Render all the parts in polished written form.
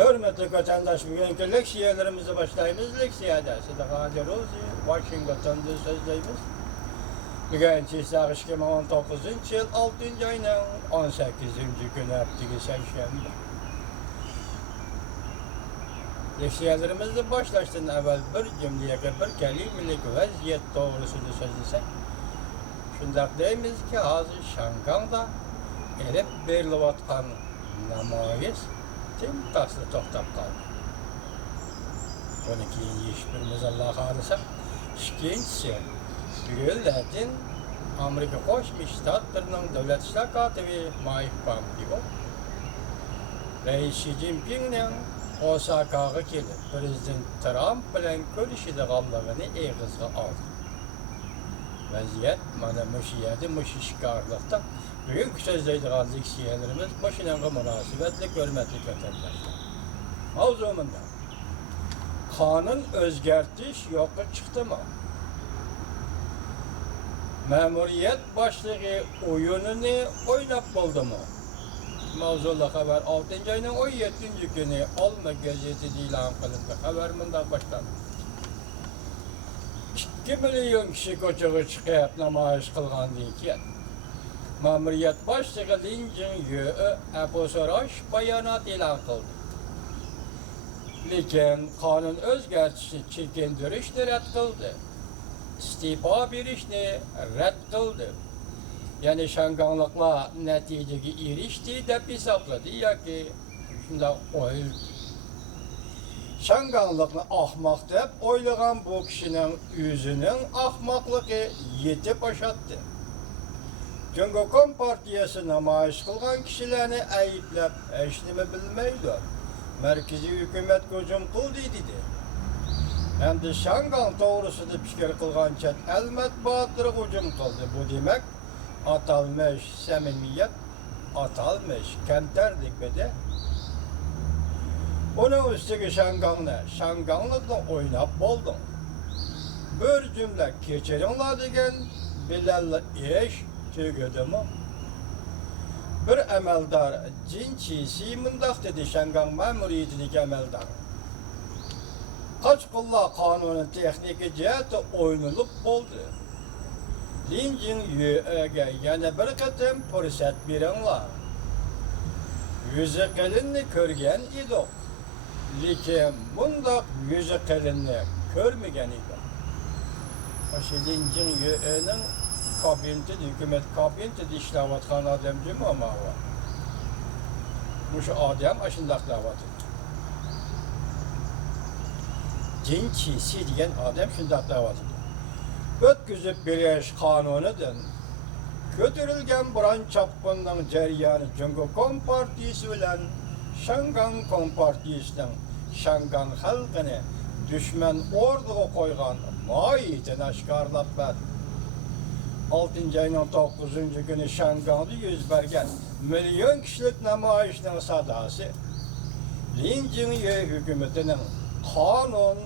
Hürmetli vatandaş, bugünkü leksiyelerimizi başlayımız. Leksiye dersi de Kadir Olsi, Washington'da sözleyimiz. Bugün Çiğsağ 2019 yıl 6. ayının 18. günü heptiki Şenşembe. Leksiyelerimizi başlaştığından evvel bir cümleye bir kelimelik vaziyet doğrusunu sözlesek. Şundak deyimiz ki hazır Şankan'da erip berilatkan namayız tim taslı toxtab qaldı. Onu keyin eshitdirmiz Alloh xohlasa. Ikkinchisi, bugunlardan Amerika Qo'shma Shtatlarining davlat ishlar kotibi Mike Pompeo Rais Xi Jinpingning Osakaga kelib, Prezident Trump bilan ko'rishadiganligini eg'izga oldi. Vaziyat mana mushu yerda mushu shikorlikda bugungi so'zlaydigan leksiyalarimiz mashinaga munosabatli hurmatli vatandoshlar. Mavzumunda qonun o'zgartirish yo'qqa chiqdimi? Ma'muriyat boshlig'i o'yinini o'ynab bo'ldimi? Mavzuli xabar 6 ayning 17 kuni Olma gazetida e'lon qilindi. Xabar bundan boshlandi. 2 milyon kishi ko'chaga chiqib namoyish qilgandan keyin ma'muriyat boshlig'i Lin Jin-yu aposorosh bayonot e'lon qildi. Lekin qonun o'zgartirishni chekintirishni rad qildi. İstifa berishni rad qildi. Ya'ni shanganliklar natijaga erishdi deb hisobladi yoki shunday o'yladi. Shanganlikni ahmoq deb o'ylagan bu kishining o'zining ahmoqligi yetib oshatdi. Jungo Kompartiyasi namoyish qilgan kishilarni ayblab hech nima bilmaydi. Markaziy hukumat hujum qildi dedi. Endi Shangan to'g'risida fikr qilgan chet el matbuotlari hujum qildi. Bu demak atalmış samimiyet, atalmış kamtarlikda. Onun üstüge Şanganlıkla oynab boldum. Bir cümle keçeringlar degan bilallar ish tugudimi? Bir amaldor jinchisi mundaq dedi Shangan ma'muriyatidagi amaldor. Qochqinlar qonuni texnik jihati o'ynalib bo'ldi. Lin Jin-yuga yana bir qatam fursat beringlar. Yüzü qilinni ko'rgan edik. Lekin bundaq yüzü qilinni ko'rmagan edik. O'sha Lin Jin-yuning kabinetida, hukumat kabinetida ishlayotgan odam jumma bor. Mushu odam ashundaq qilyapti. Jinchisi degan odam shundaq qilyapti. Ötküzüp beriş kanunidan götürülgen buran çapkınның jarayoni Jungo Kompartiyasi bilan Shangan Kompartiyasining Shangan xalqini düşman o'rniga qo'ygan moyitini oshkorlab berdi. 6 ayning 9 kuni Shanganda yuz bergan million kishilik namoyishning sadosi Lin Jin-yu hukumatining qonun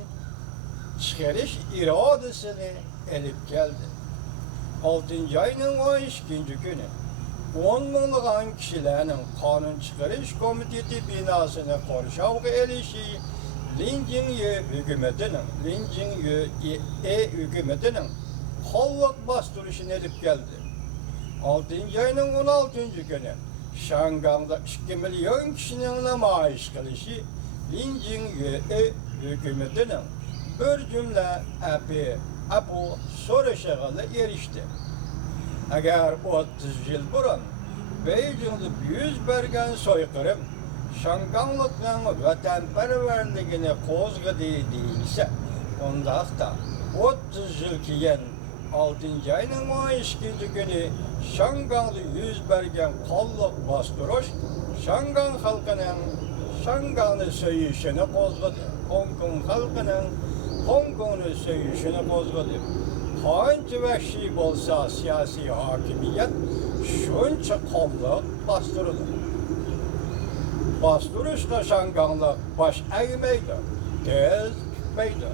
chiqarish irodasini elip geldi. 6 ayının 12 günü 10 minglagan kishilarning qonun chiqarish komiteti binosini qo'rshovga erishib Lin Jin-yu hukumatining qo'llab bostirishini elib keldi. 6 ayının 16 günü Shanganda 2 milyon kishining namoyish qilishi Lin Jin-yu hukumatining bir jumla bu so'rashig'iga erishdi. Agar 30 yil burun Beijingda yuz bergan so'yqirim Shanganlikning vatanparvarligini qo'zg'adi deyilsa, undaqda 30 yil keyin 6 ayning 12 kuni Shanganda yuz bergan qo'llab bostirish Shangan xalqining Shanganni so'yishini qo'zg'adi. Hong Kong xalqining Hong Kong'ni so'yishini qo'zg'adi. Qancha vahshiy bo'lsa siyosiy hokimiyat shuncha qo'llab bostirildi. Bostirishda Shanganlik bosh egmaydi, tez tutmaydi.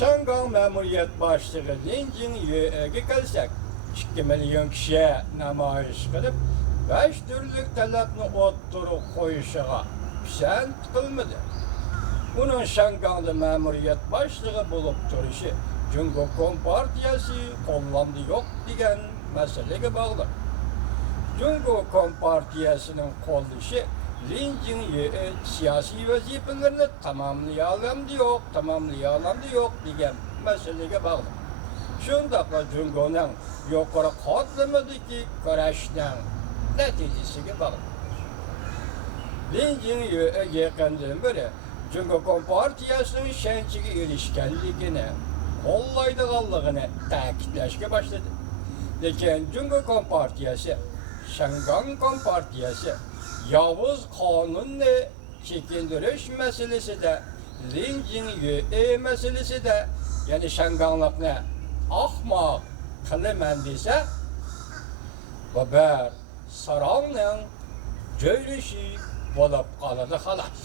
Shangan ma'muriyat boshlig'i Lin Jin-yuga kelsak, 2 milyon kişi namoyish qilib 5 turlik talabni o'ttirib qo'yishiga pisand qilmadi. Uning Şangangda ma'muriyat boshlig'i bo'lib turishi Jungo Kompartiyasi qo'llandı yo'q degan masalaga bog'liq. Jungo Kompartiyasining qo'llashi Lin Jingye siyosiy vazifalarini tamomlay yo'q degan masalaga bog'liq. Shundaqla Jungoning yuqori qatlamadagi kurashning natijasiga bog'liq. Lin Jingye yaqindan beri Jungo Kompartiyasining ishonchiga erishganligini, qo'llaydiganligini ta'kidlashga boshladi. Lekin Jungo Kompartiyasi, Shangang Kompartiyasi yovuz qonunni chekindirish masalasida, Lin Jingye masalasida, ya'ni Shanganglikni ahmoq qilaman desa, va bir sarongning joylashi bo'lib qoladi xolos.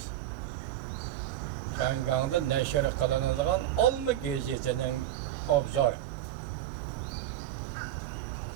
Şangangda nashr qilinadigan Olma gazetining obzori.